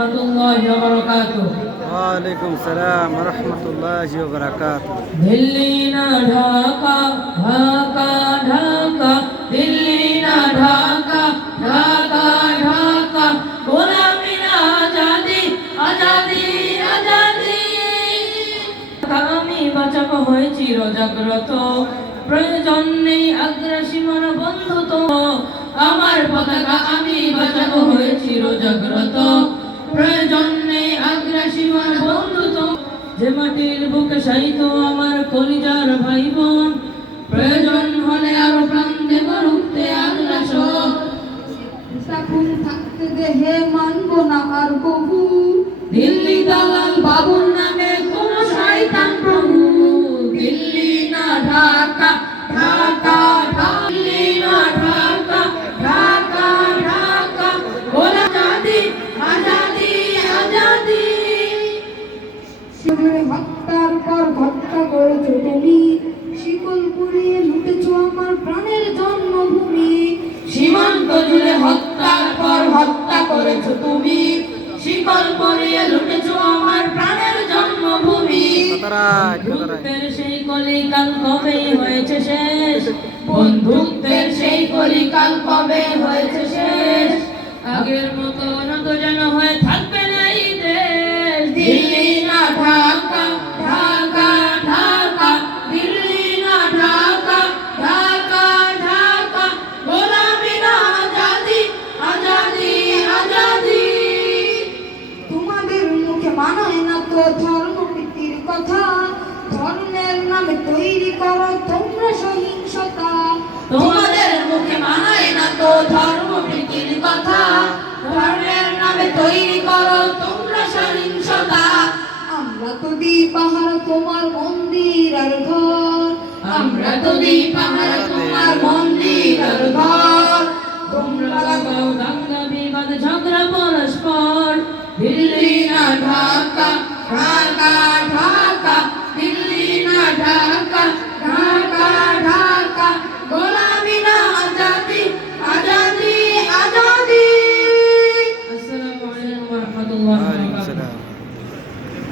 রাহমাতুল্লাহি ওয়া বারাকাতুহু। ওয়ালাইকুম সালাম রহমতুল্লাহি ওয়া বারাকাতুহু। দিল্লি না ঢাকা, ঢাকা ঢাকা, দিল্লি না ঢাকা, ঢাকা ঢাকা, গোলামি না আজাদি, আজাদি আজাদি। আমি বাঁচাবো হয়ে চিরজাগ্রত, প্রয়োজন নেই আগ্রাসী মন বন্ধু তো। আমার পতাকা আমি বাঁচাবো হয়ে চিরজাগ্রত, প্রয়োজন নেই আগ্রাসী মন বন্ধু তো। যে মাটির বুকে শায়িত আমার কলিজার ভাই বোন, প্রয়োজন হলে আরো প্রাণ দেব রুখতে আগ্রাস। তখন থাকতে দেহে মানবো না আর কবু দিল্লি দালাল বাবুর নামে কোন শয়তান প্রভু। দিল্লি না ঢাকা, ঢাকা দিল্লি না ঢাকা, ঢাকা ঢাকা, ওরা আজাদি, আজাদি আজাদি। শিবিরে হত্যার পর হত্যা করেছো তুমি, শিকল পুড়িয়ে লুটেছো আমার প্রাণের জন্মভূমি। সীমান্ত জুড়ে হত্যার পর হত্যা করেছো তুমি, শিকল পরিয়ে লুটেছো আমার প্রাণের জন্মভূমি। বন্ধুত্বের সেই কলিকাল কবে হয়েছে শেষ, বন্ধুত্বের সেই কলিকাল কবে হয়েছে শেষ। আগের মতো নত যেন হয়ে থাকবে না এই দেশ। দিল্লি না ঢাকা, ঢাকা ঢাকা, দিল্লি না ঢাকা, ঢাকা ঢাকা, গোলামি না আজাদি, আজাদি আজাদি। তোমাদের মুখে মানায় না তো ধর্মনীতির কথা, ধর্মের নামে তৈরি করো তোমরা সহিংসতা। তোমাদের মুখে মানায় না তো ধর্মপ্রীতির কথা, ধর্মের নামে তৈরি করো তোমরা সহিংসতা। আমরা তো দিই পাহারা তোমার মন্দির আর ঘর, আমরা তো দিই পাহারা তোমার মন্দির আর ঘর। তোমরা লাগাও দাঙ্গা বিবাদ ঝগড়া পরস্পর। দিল্লি না ঢাকা, ঢাকা ঢাকা।